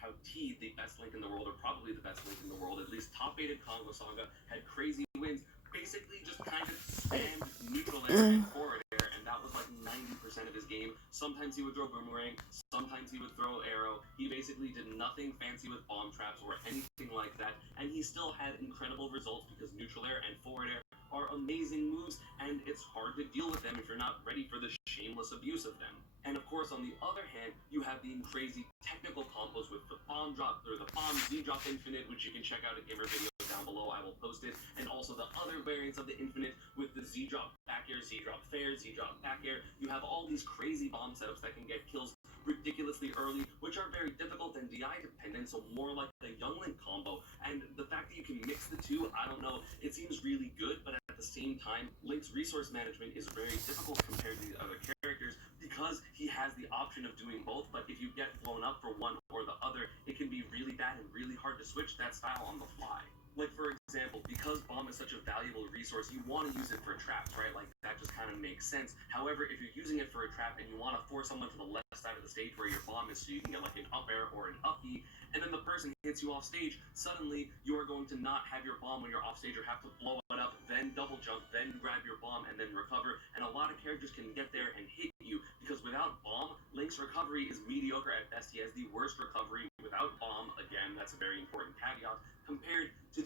how T, the best Link in the world, or probably the best Link in the world, at least top-aided Congo Saga, had crazy wins, basically just kind of spammed neutral air and forward air, and that was like 90% of his game. Sometimes he would throw boomerang, sometimes he would throw arrow. He basically did nothing fancy with bomb traps or anything like that, and he still had incredible results because neutral air and forward air are amazing moves, and it's hard to deal with them if you're not ready for the shameless abuse of them. And of course, on the other hand, you have the crazy technical combos with the bomb drop, or the bomb Z-drop infinite, which you can check out a gamer video down below, I will post it, and also the other variants of the infinite with the Z-drop back air, Z-drop fair, Z-drop back air. You have all these crazy bomb setups that can get kills ridiculously early, which are very difficult and DI dependent, so more like the Young Link combo. And the fact that you can mix the two, I don't know, it seems really good, but at the same time, Link's resource management is very difficult compared to the other characters because he has the option of doing both, but if you get blown up for one or the other, it can be really bad and really hard to switch that style on the fly. Like, for example, because bomb is such a valuable resource, you want to use it for traps, right? Like, that just kind of makes sense. However, if you're using it for a trap and you want to force someone to the left side of the stage where your bomb is so you can get, like, an up air or an up E, and then the person hits you off stage, suddenly you are going to not have your bomb when you're off stage or have to blow it up, then double jump, then grab your bomb, and then recover. And a lot of characters can get there and hit you, because without bomb, Link's recovery is mediocre at best. He has the worst recovery without bomb. Again, that's a very important caveat compared to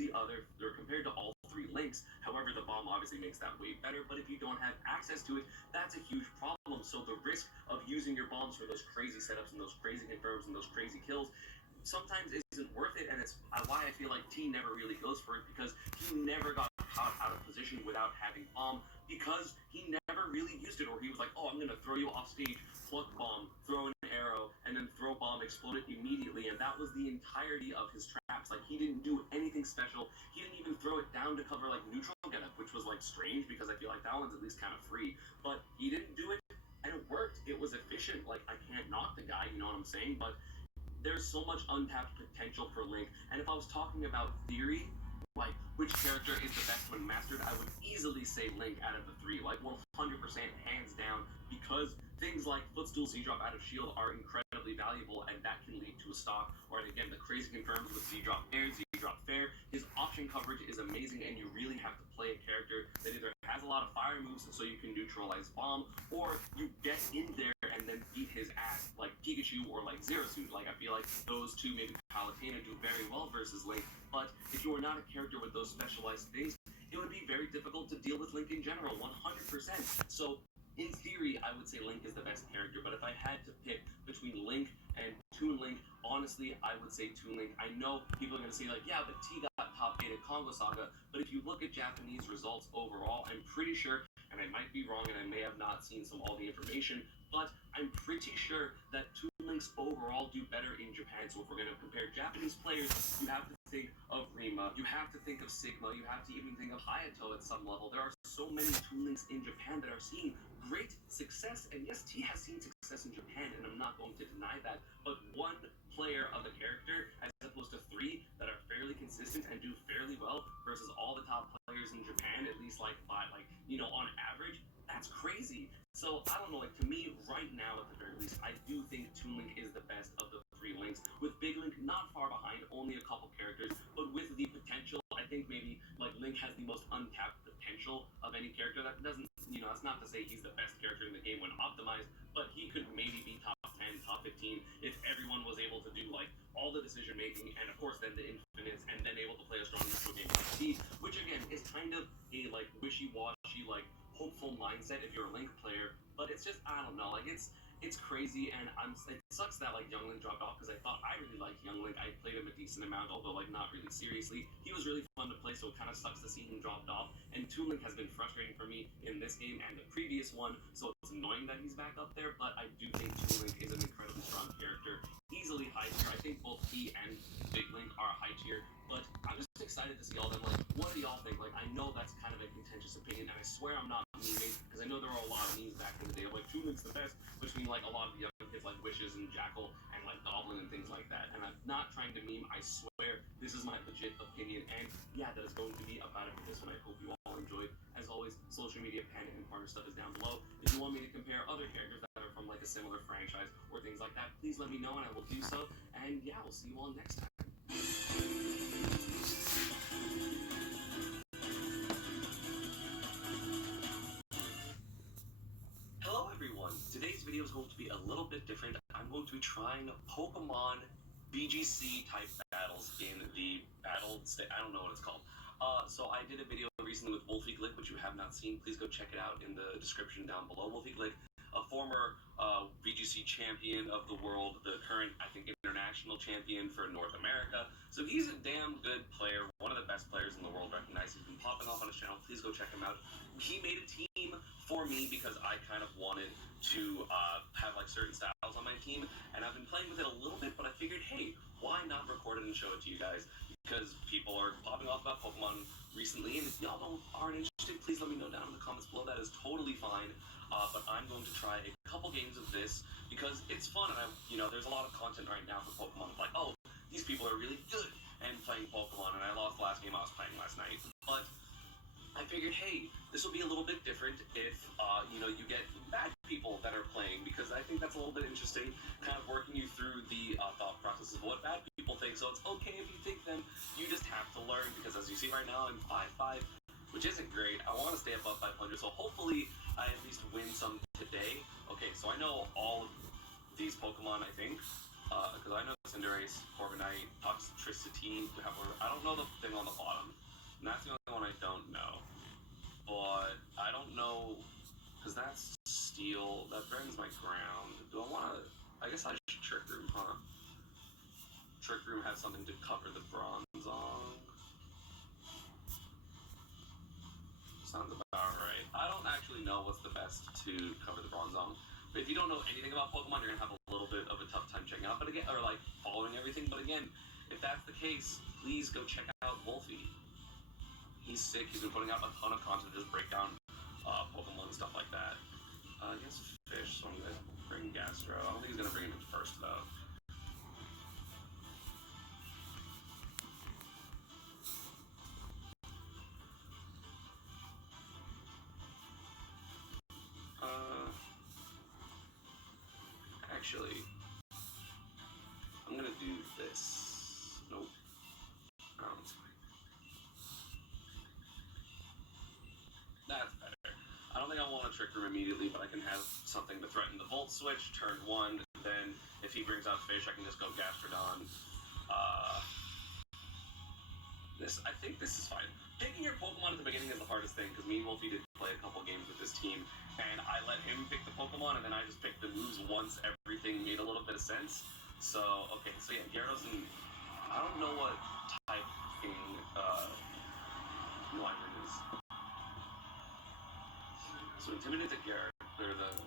compared to all three Links. However, the bomb obviously makes that way better, but if you don't have access to it, that's a huge problem. So the risk of using your bombs for those crazy setups and those crazy confirms and those crazy kills sometimes isn't worth it, and it's why I feel like T never really goes for it, because he never got caught out of position without having bomb, because he never really used it, or he was like, oh, I'm gonna throw you off stage, pluck bomb, throw an arrow, and then throw bomb, explode it immediately, and that was the entirety of his traps. Like, he didn't do anything special. He didn't even throw it down to cover like neutral getup, which was like strange, because I feel like that one's at least kind of free, but he didn't do it, and it worked. It was efficient. Like, I can't knock the guy, you know what I'm saying? But there's so much untapped potential for Link, and if I was talking about theory, like which character is the best when mastered, I would easily say Link out of the three, like 100% hands down, because things like footstool Z-drop out of shield are incredibly valuable, and that can lead to a stock, or again, the crazy confirms with Z-drop air, Z-drop fair. His option coverage is amazing, and you really have to play a character that either has a lot of fire moves so you can neutralize bomb, or you get in there and then beat his ass, like Pikachu or like Zero Suit. Like, I feel like those two, maybe Palutena, do very well versus Link, but if you are not a character with those specialized things, it would be very difficult to deal with Link in general, 100%. So, in theory, I would say Link is the best character, but if I had to pick between Link and Toon Link, honestly, I would say Toon Link. I know people are going to say, like, yeah, but T got top-8 at Congo Saga, but if you look at Japanese results overall, I'm pretty sure, and I might be wrong, and I may have not seen all the information, but I'm pretty sure that Toon Links overall do better in Japan. So if we're going to compare Japanese players, you have to think of Rima, you have to think of Sigma, you have to even think of Hayato at some level. There are so many Toon Links in Japan that are seeing great success, and yes, T has seen success in Japan, and I'm not going to deny that, but one player of a character as opposed to three that are fairly consistent and do fairly well versus all the top players in Japan, at least like by on average, that's crazy. So I don't know, like, to me right now at the very least, I do think Toon Link is the best of the three Links, with Big Link not far behind, only a couple characters, but with the potential, I think maybe like Link has the most untapped potential of any character. That doesn't, that's not to say he's the best character in the game when optimized, but he could maybe be top 10, top 15 if everyone was able to do like all the decision making, and of course then the infinites, and then able to play a strong neutral game like T, which again is kind of a like wishy-washy, like hopeful mindset if you're a Link player, but it's just, I don't know, like it's crazy, and it sucks that like Young Link dropped off, because I thought I really liked Young Link. I played him a decent amount, although like not really seriously. He was really fun to play, so it kind of sucks to see him dropped off, and Toon Link has been frustrating for me in this game and the previous one, so it's annoying that he's back up there, but I do think Toon Link is an incredibly strong character, easily high tier. I think both he and Big Link are high tier, but I'm just excited to see all them. Like, what do y'all think? Like, I know that's kind of a contentious opinion, and I swear I'm not memeing, because I know there were a lot of memes back in the day of like Toon Link's the best, between like a lot of the other kids like Wishes and Jackal and like Goblin and things like that. And I'm not trying to meme, I swear this is my legit opinion, and yeah, that is going to be about it for this one. I hope you all enjoyed. As always, social media, panic, and partner stuff is down below. If you want me to compare other characters that are from like a similar franchise, or things like that, please let me know and I will do so. And yeah, we'll see you all next time. Hello everyone, today's video is going to be a little bit different. I'm going to be trying Pokemon VGC type battles in the battle state. I don't know what it's called. So I did a video recently with Wolfie Glick, which you have not seen. Please go check it out in the description down below. Wolfie Glick, a former VGC champion of the world, the current, I think, international champion for North America. So he's a damn good player, one of the best players in the world recognized. He's been popping off on his channel. Please go check him out. He made a team for me because I kind of wanted to have like certain styles on my team, and I've been playing with it a little bit, but I figured, hey, why not record it and show it to you guys? Because people are popping off about Pokemon recently, and if y'all aren't interested, please let me know down in the comments below. That is totally fine. But I'm going to try a couple games of this because it's fun, and there's a lot of content right now for Pokemon. Like, oh, these people are really good and playing Pokemon, and I lost the last game I was playing last night. But I figured, hey, this will be a little bit different if, you get bad people that are playing, because I think that's a little bit interesting, kind of working you through the thought process of what bad people think. So it's okay if you think them, you just have to learn, because as you see right now, I'm 5'5", which isn't great. I want to stay above 500, so hopefully I at least win some today. Okay, so I know all of these Pokemon, I think, because I know Cinderace, Corviknight, Toxtricity, I don't know the thing on the bottom. And that's the only one I don't know. But I don't know, because that's Steel. That threatens my ground. Do I want to... I guess I should Trick Room, huh? Trick Room has something to cover the Bronzong. Sounds about right. I don't actually know what's the best to cover the Bronzong. But if you don't know anything about Pokemon, you're going to have a little bit of a tough time checking out. But again, or like following everything. But again, if that's the case, please go check out Wolfie. He's sick. He's been putting out a ton of content to just break down Pokemon and stuff like that. I guess Fish, so I'm going to bring Gastro. I don't think he's going to bring him in first, though. Actually, I'm going to do this. Nope. It's fine. That's better. I don't think I want to Trick Room immediately, but I can have something to threaten the Volt Switch, turn 1, then if he brings out Fish, I can just go Gastrodon. I think this is fine. Picking your Pokemon at the beginning is the hardest thing, because me and Wolfie did play a couple games with this team, and I let him pick the Pokemon, and then I just picked the moves once everything made a little bit of sense. So, okay, so yeah, Gyarados and... I don't know what type thing, Lyman is. So Intimidate to Gyarados,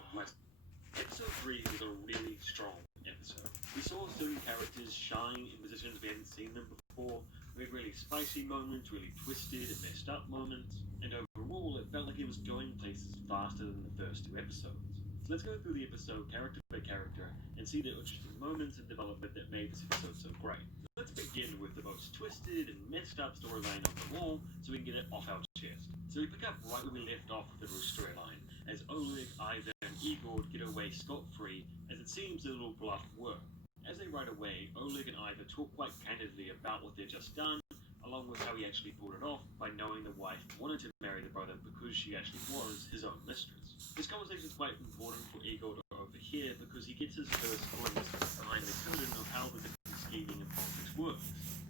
Episode 3 was a really strong episode. We saw certain characters shine in positions we hadn't seen them before. We had really spicy moments, really twisted and messed up moments, and overall it felt like it was going places faster than the first 2 episodes. So let's go through the episode character by character and see the interesting moments and development that made this episode so great. Let's begin with the most twisted and messed up storyline of them all, so we can get it off our chest. So we pick up right where we left off with the Roost storyline, as Oleg, Ivor, and Igor get away scot-free, as it seems their little bluff worked. As they ride away, Oleg and Ivor talk quite candidly about what they'd just done, along with how he actually pulled it off by knowing the wife wanted to marry the brother because she actually was his own mistress. This conversation is quite important for Igor to overhear, because he gets his first glimpse behind the curtain of how the different scheming and politics works.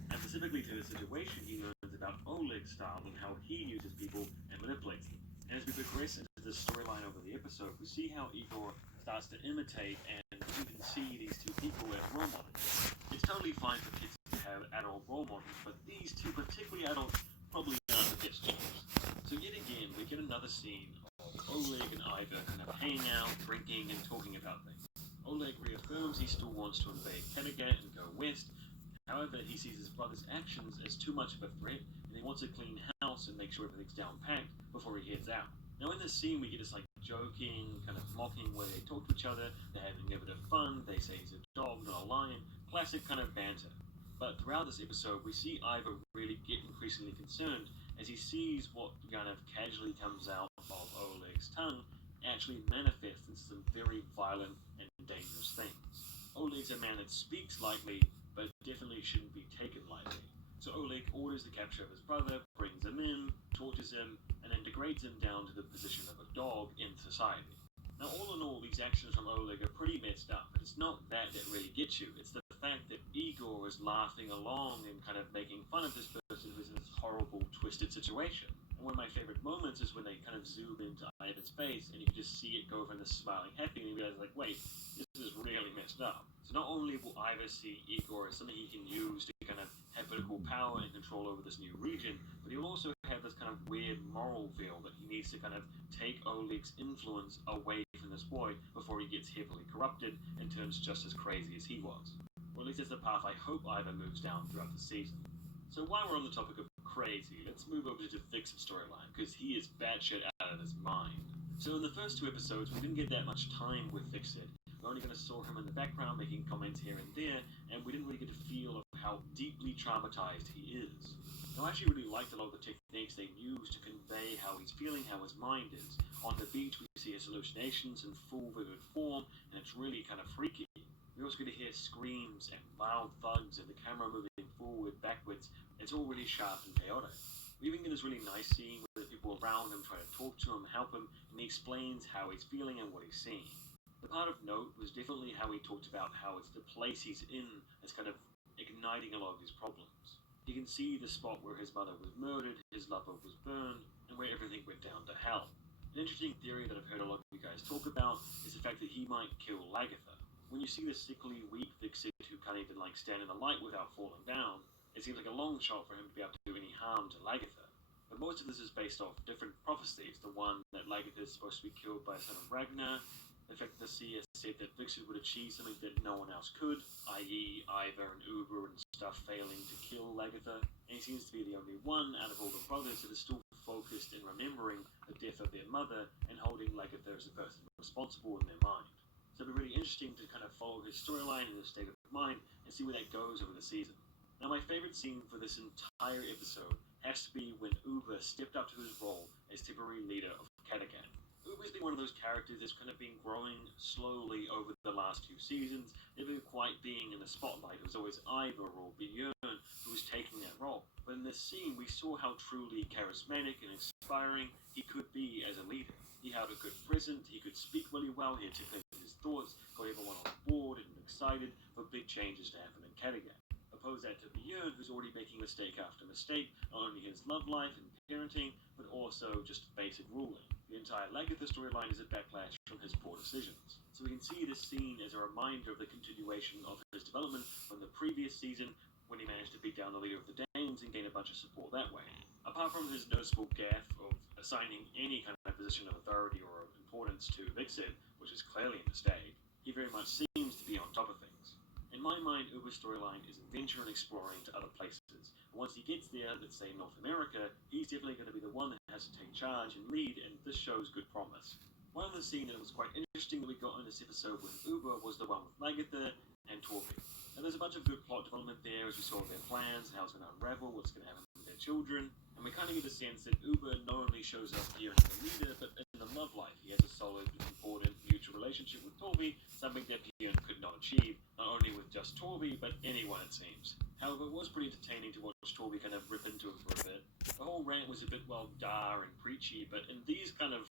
And specifically to the situation, he learns about Oleg's style and how he uses people and manipulates them. And as we progress into the storyline over the episode, we see how Igor starts to imitate and even see these 2 people as role models. It's totally fine for kids to have adult role models, but these 2 particularly adults probably aren't the best choice. So yet again, we get another scene of Oleg and Ivor kind of hanging out, drinking, and talking about things. Oleg reaffirms he still wants to invade Kattegat and go west. However, he sees his brother's actions as too much of a threat, and he wants to clean house and make sure everything's down packed before he heads out. Now in this scene, we get this like joking, kind of mocking, where they talk to each other, they're having a bit of fun, they say he's a dog, not a lion, classic kind of banter. But throughout this episode, we see Ivor really get increasingly concerned as he sees what kind of casually comes out of Oleg's tongue actually manifests into some very violent and dangerous things. Oleg's a man that speaks lightly, but definitely shouldn't be taken lightly. So Oleg orders the capture of his brother, brings him in, tortures him, and then degrades him down to the position of a dog in society. Now, all in all, these actions from Oleg are pretty messed up, but it's not that really gets you. It's the fact that Igor is laughing along and kind of making fun of this person who's in this horrible, twisted situation. And one of my favorite moments is when they kind of zoom into Ivan's face and you can just see it go from the smiling happy and you realize, like, wait, this is really messed up. So not only will Ivan see Igor as something he can use to kind of have political power and control over this new region, but he'll also have this kind of weird moral feel that he needs to kind of take Oleg's influence away from this boy before he gets heavily corrupted and turns just as crazy as he was. Or at least that's the path I hope Ivan moves down throughout the season. So while we're on the topic of crazy, let's move over to the Decsent storyline, because he is batshit out of his mind. So in the first 2 episodes, we didn't get that much time with Decsent. We only kind of saw him in the background making comments here and there, and we didn't really get a feel of how deeply traumatized he is. Now, I actually really liked a lot of the techniques they used to convey how he's feeling, how his mind is. On the beach, we see his hallucinations in full vivid form, and it's really kind of freaky. We also get to hear screams and loud thuds and the camera moving forward, backwards. It's all really sharp and chaotic. We even get this really nice scene where the people around him try to talk to him, help him, and he explains how he's feeling and what he's seeing. The part of note was definitely how he talked about how it's the place he's in that's kind of igniting a lot of his problems. You can see the spot where his mother was murdered, his lover was burned, and where everything went down to hell. An interesting theory that I've heard a lot of you guys talk about is the fact that he might kill Lagatha. When you see the sickly, weak Decsent who can't even stand in the light without falling down, it seems like a long shot for him to be able to do any harm to Lagatha. But most of this is based off different prophecies. The one that Lagatha is supposed to be killed by a son of Ragnar. The fact that the seer said that Decsent would achieve something that no one else could, i.e. Ivar and Uber and stuff failing to kill Lagatha. And he seems to be the only one out of all the brothers that is still focused in remembering the death of their mother and holding Lagatha as the person responsible in their mind. So it'll be really interesting to kind of follow his storyline and his state of mind and see where that goes over the season. Now, my favorite scene for this entire episode has to be when Uber stepped up to his role as temporary leader of Kattegat. Uber's been one of those characters that's kind of been growing slowly over the last 2 seasons, never quite being in the spotlight. It was always Ivar or Björn who was taking that role. But in this scene, we saw how truly charismatic and inspiring he could be as a leader. He held a good presence, he could speak really well, he articulated his thoughts, got everyone on board and excited for big changes to happen in Kattegat. Oppose that to Björn, who's already making mistake after mistake, not only in his love life and parenting, but also just basic ruling. The entire Lagatha storyline is a backlash from his poor decisions. So we can see this scene as a reminder of the continuation of his development from the previous season when he managed to beat down the leader of the Danes and gain a bunch of support that way. Apart from his noticeable gaffe of assigning any kind of position of authority or importance to Decsent, which is clearly a mistake, he very much seems to be on top of things. In my mind, Uber's storyline is adventure and exploring to other places. Once he gets there, let's say North America, he's definitely going to be the one that has to take charge and lead, and this shows good promise. One other scene that was quite interesting that we got in this episode with Uber was the one with Lagatha and Torby. Now, there's a bunch of good plot development there as we saw their plans, how it's going to unravel, what's going to happen with their children, and we kind of get a sense that Uber not only shows up here as a leader, but in the love life. He has a solid, important, mutual relationship with Torby, something that Björn could not achieve, not only with just Torby, but anyone it seems. However, it was pretty entertaining to watch Torby kind of rip into him for a bit. The whole rant was a bit, well, dar and preachy, but in these kind of